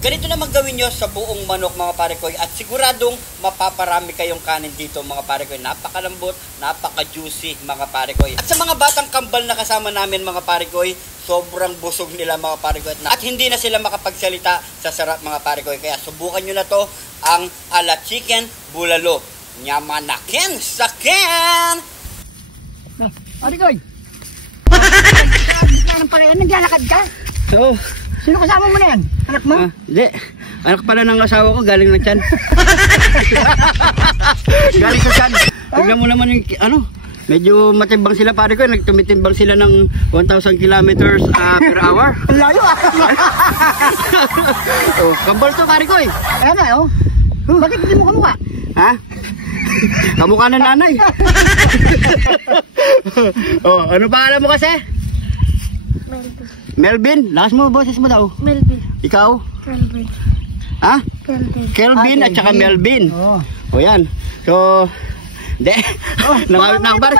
Ganito naman gawin nyo sa buong manok mga pare ko at siguradong mapaparami kayong kanin dito mga pare ko. Napakalambot, napaka-juicy mga pare ko. At sa mga batang kambal na kasama namin mga pare ko, sobrang busog nila mga pare ko at hindi na sila makapagsalita sa sarap mga pare ko. Kaya subukan nyo na to ang ala chicken bulalo. Nyamanakin sakin! Pare ko! Anong pala yan? Naglalakad ka? Oo. Sino kasama mo na yan? Anak mo? Hindi. Anak pala ng asawa ko, galing ng tiyan. Galing sa tiyan. Tignan mo naman yung, medyo matimbang sila pare ko. Nagtumitimbang sila ng 1,000 kilometers per hour. Ang layo ah! Oh, kambal to pare ko eh. Ayan na oh. Bakit hindi mo kamukha? Ha? Kamukha ng nanay. Oh, ano pangalan mo kasi? Melvin. Melvin? Lakas mo, boses mo daw. Melvin. Ikaw? Kelvin. Ha? Kelvin. Kelvin at saka Melvin. Oo. O yan. So, hindi. Nangawit na ako pare.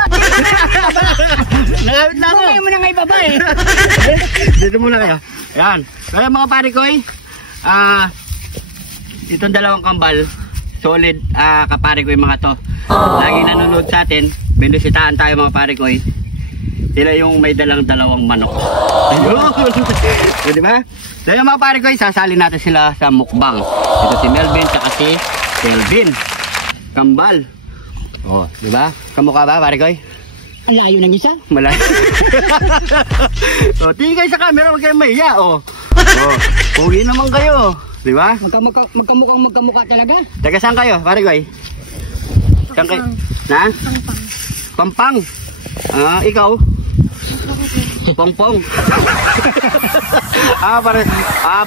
Nangawit na ako. Huwag mo na nga ibaba eh. Dito muna kayo. Ayan. Kaya mga pare ko itong dalawang kambal, solid kapare ko yung mga to. Lagi nanonood sa atin. Binusitahan tayo mga pare ko Sila yung may dalang dalawang manok. Ayun. So, diba? So yung mga pare ko sasali natin sila sa mukbang. Ito si Melvin at si Kelvin. Kambal. Oh, diba? Kamukha ba pare ko? Ang layo ng isa. Malayo. Oh, tingin kayo sa camera, huwag kayong mahiya. Oh, pugi naman kayo. Diba? Magkamukha talaga. Taga saan kayo pare ko? Saan kayo? Na? Pampang. Ikaw? Pongpong.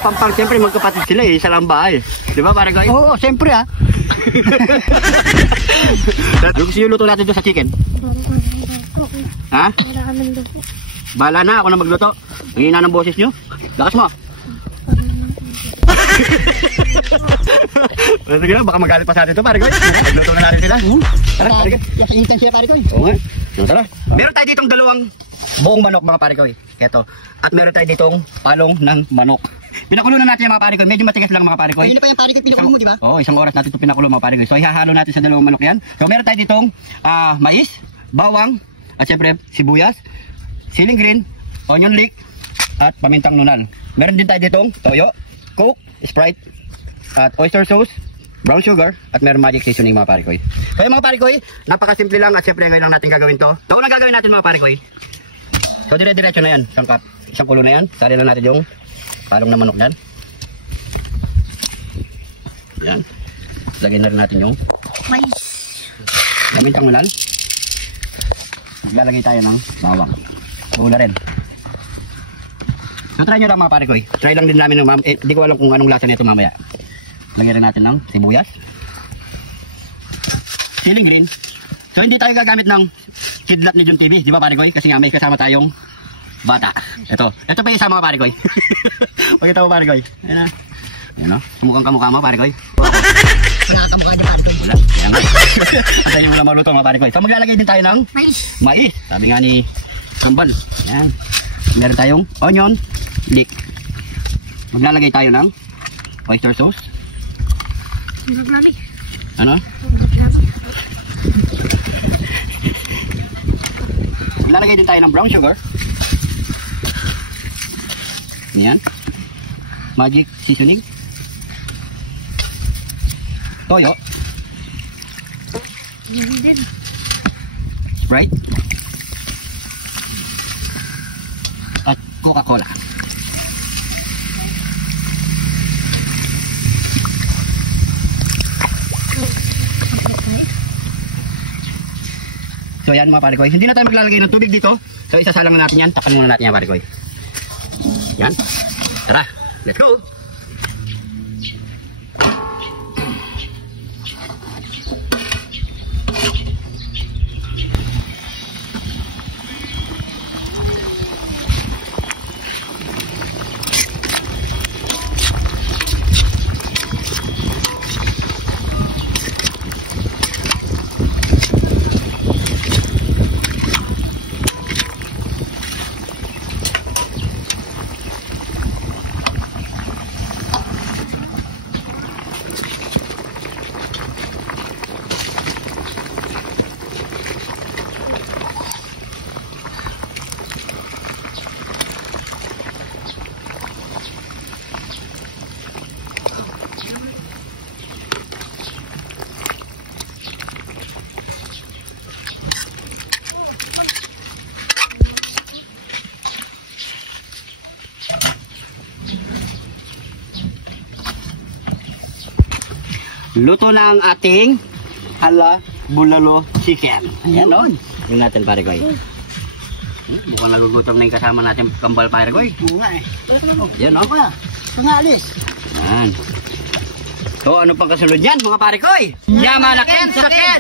Pampang, siyempre magkapatid sila isa lang bahay. Di ba pare ko? Oo, siyempre ah. Gusto yung luto natin doon sa chicken? Ha? Bala na, ako na magluto. Ang hina ng boses nyo. Lakas mo. Sige na, baka magalit pa sa atin ito pare ko. Magluto na natin sila. Tara, pare ko. Yakingitan siya pare ko. Oo nga. Tara. Meron tayo ditong dalawang buong manok mga pare ko. Ito. At meron tayo ditong palong ng manok. Pinakulo na natin yung mga pare ko. Medyo matigas lang mga pare ko. Ayun na pa yung pare ko pinakulo mo, di ba? Oo, isang oras natin ito pinakulo mga pare ko. So ihahalo natin sa dalawang manok yan. So meron tayo ditong mais, bawang, at syempre sibuyas, siling green, onion leek, at pamintang nunal. Meron din tayo ditong toyo, coke, Sprite, at oyster sauce, brown sugar, at meron magic seasoning mga pare ko. Kaya mga pare ko, napakasimple lang at syempre ngayon lang natin gagawin to. So unang gagawin natin mga pare ko. So dire-diretso na yan, isang kulo na yan. Sali lang natin yung palong na manok dyan. Yan. Lagyan na rin natin yung Mais. pamintang nunal. Maglalagay tayo ng bawang. Buo na rin. So try nyo lang mga pare ko. Try lang din namin ng di ko alam kung anong lasa nito mamaya. Lagyan rin natin ng sibuyas, siling green. So hindi tayo gagamit ng kidlat ni Jun TV, di ba pare ko? Kasi nga may kasama tayong bata. Ito pa yung isa mga pare ko. Pakita mo pare ko. Ayan na. Ayan o. Kamukha mo pare ko. Nakakamukha niya pare ko. Wala. Ayan na. Atayin mo lang maluto mga pare ko. So maglalagay din tayo ng mais. Sabi nga ni Kambal. Ayan. Meron tayong onion leek. Maglalagay tayo ng oyster sauce. Ano? Maglalagay din tayo ng brown sugar. Ayan. Magic seasoning. Toyo. Sprite. At Coca-Cola. So yan mga pare ko. Hindi na tayo maglalagay ng tubig dito. So isasalang na natin yan. Tapan muna natin yan pare ko. Yan. Tara. Let's go. luto na ang ating ala bulalo chicken. Ayan o. Yung natin pare koy. Mukhang nagugutom na yung kasama natin kambal pare koy. Oo nga eh. Yan o. Kuya, pangalis. Yan. So ano pang kasunod yan mga pare koy? Nyamanakin sakin!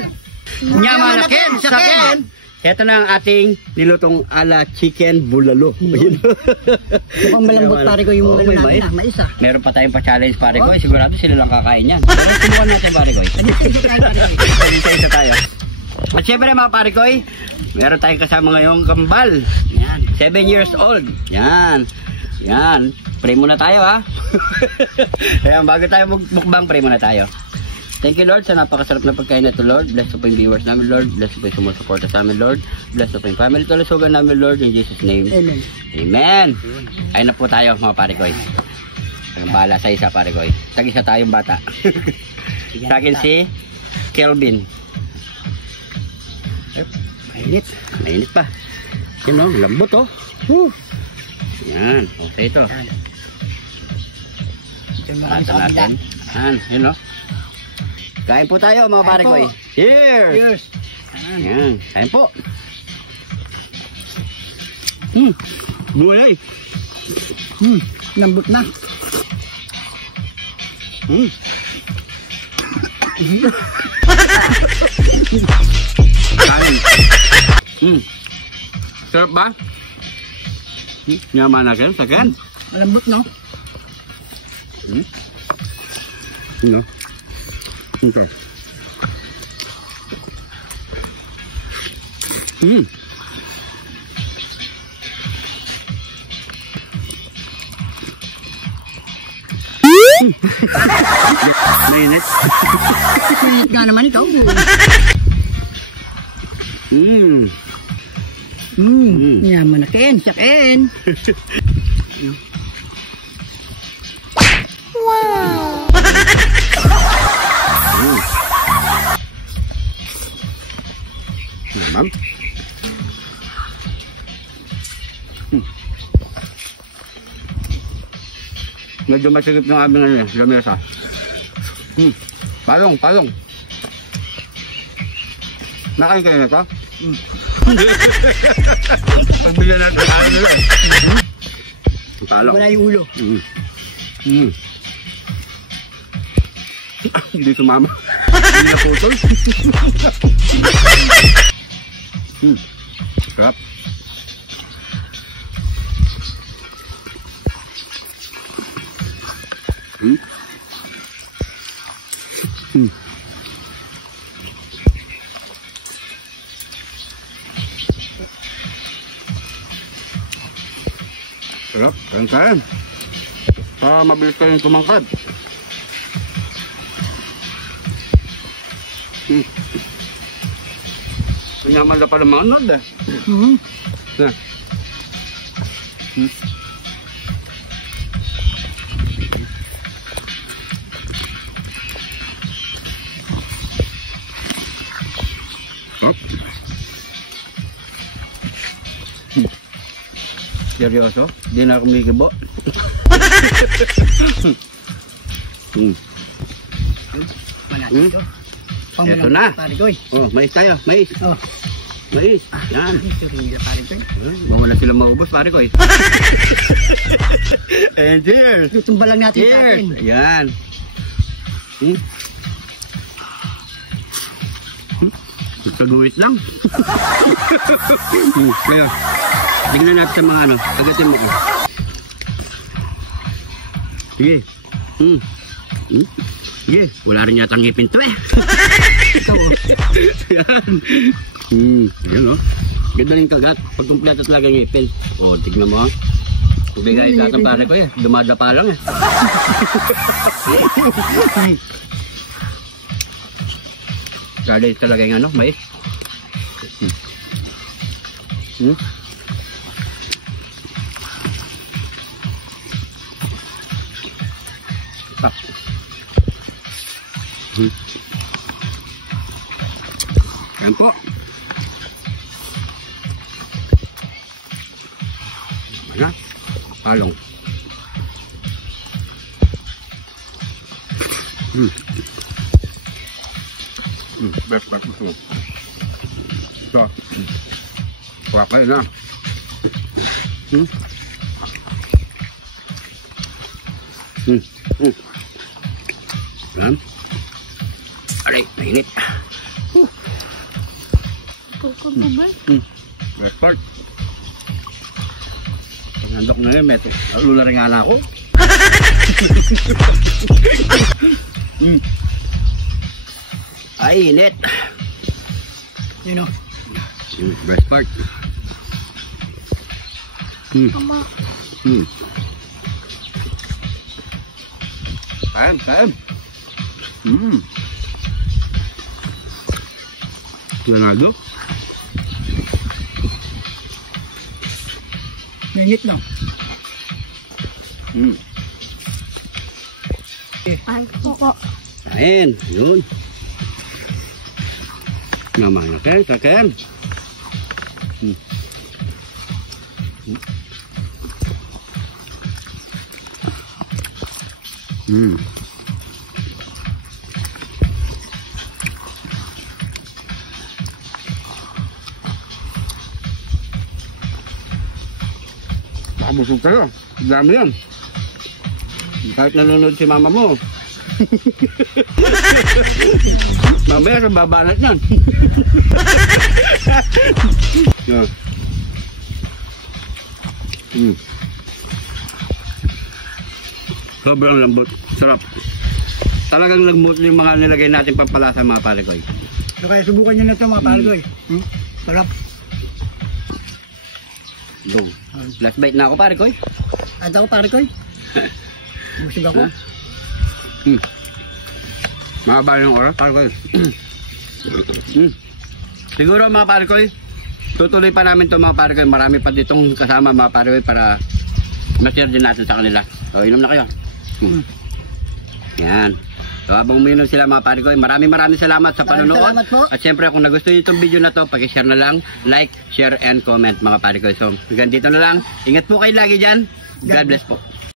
Nyamanakin sakin! Ito na ang ating nilutong ala chicken bulalo. Ayun. Mukhang malambot pare ko yung ano natin na, mais ah. Meron pa tayong pa-challenge pare koy. Sigurado sila lang kakain yan. Subukan natin pare koy. Isa tayo. At syempre mga pare koy, meron tayong kasama ngayong kambal. Yan. 7 years old. Yan. Yan. Pray muna tayo ha. Ayan, bago tayo mukbang, pray muna tayo. Thank you Lord sa napakasarap na pagkain na ito Lord. Bless po yung viewers namin Lord. Bless po yung sumusuporta sa amin Lord. Bless po yung family Tulusugan namin Lord. In Jesus name. Amen. Amen. Ayun na po tayo mga pare koy. Ang bahala sa isa pare koy. Tag-isa tayong bata. Sa akin si Kelvin. Mainit. Mainit pa. Yan o, lambot o. Yan. Okay ito. Ito natin. Yan. Yan o. Kain po tayo mga pare koy. Cheers! Cheers! Yan. Kain po. Gulay. Lambot na. Kain. Sarap ba? Nyaman na kayo, sagan. Malambot no? No. Okay. Mainit. Mainit nga naman ito. Yaman na Ken, siya Ken. Wow! Naman. Medyo masigip ng aming ano, lamesa. Palong, palong. Nakain kayo na ito? Pagbigyan natin palong nila eh. Palong. Wala yung ulo. Hindi sumama. Hindi na putol. Sarap. Sarap. Kain-kain. Para mabilis kayong tumangkad. Nyaman na pala mga nod eh. Yan. Seryoso? Di na ako kumikibo. Wala dito. Eto na. Pare ko. Oh, mais tayo. Mais. Oh. Mais. Yan. Pare ko. Mawala sila maubos, pare ko eh. And cheers. Tutumba lang natin sa atin. Cheers. Yan. Kaguwit lang. Kaya, tignan natin sa mga ano. Agatin mo ko. Sige. Sige. Wala rin yata ngipin to eh. Ikaw oh. Yan. Yan o. Ganda rin kagat. Pag kumpleto talaga yung ngipin. O, tignan mo. Kubigay ito atang pare ko eh. Dumadapa lang eh. Gada talaga yung ano, mais. Ayan po. Ayan. Palong. Best part ito. Ito. Kuha kayo na. Yan. Aray, mainit. Coco bubay. Best part. Nandok na yun, Mete. Lula rin nga na ako. Ay, init. Yun o. Best part. Mama. Kain, kain. Nanado? Minit lang. Ay, Coco. Kain. Yun. Naman na kain, kain. Nakabusog kayo. Dami yan. Kahit nanonood si mama mo. Mamaya sa babanat yan. Yan. Sobrang lambot. Sarap. Talagang lambot yung mga nilagay natin pampalasa mga pare ko. So kaya subukan nyo na ito mga pare ko eh. Sarap. Go. Last bite na ako pare ko. At ako pare ko eh. Busog ako. Makabali ng oras pare ko. Siguro mga pare ko, tutuloy pa namin ito mga pare ko. Marami pa ditong kasama mga pare ko para ma-share din natin sa kanila. O, inom na kayo. Yan. So habang uminom sila mga pare ko, maraming salamat sa panonood. Salamat po. At syempre kung nagustuhan niyo itong video na to, paki-share na lang, like, share and comment mga pare ko. So hanggang dito na lang. Ingat po kayo lagi dyan. God bless po.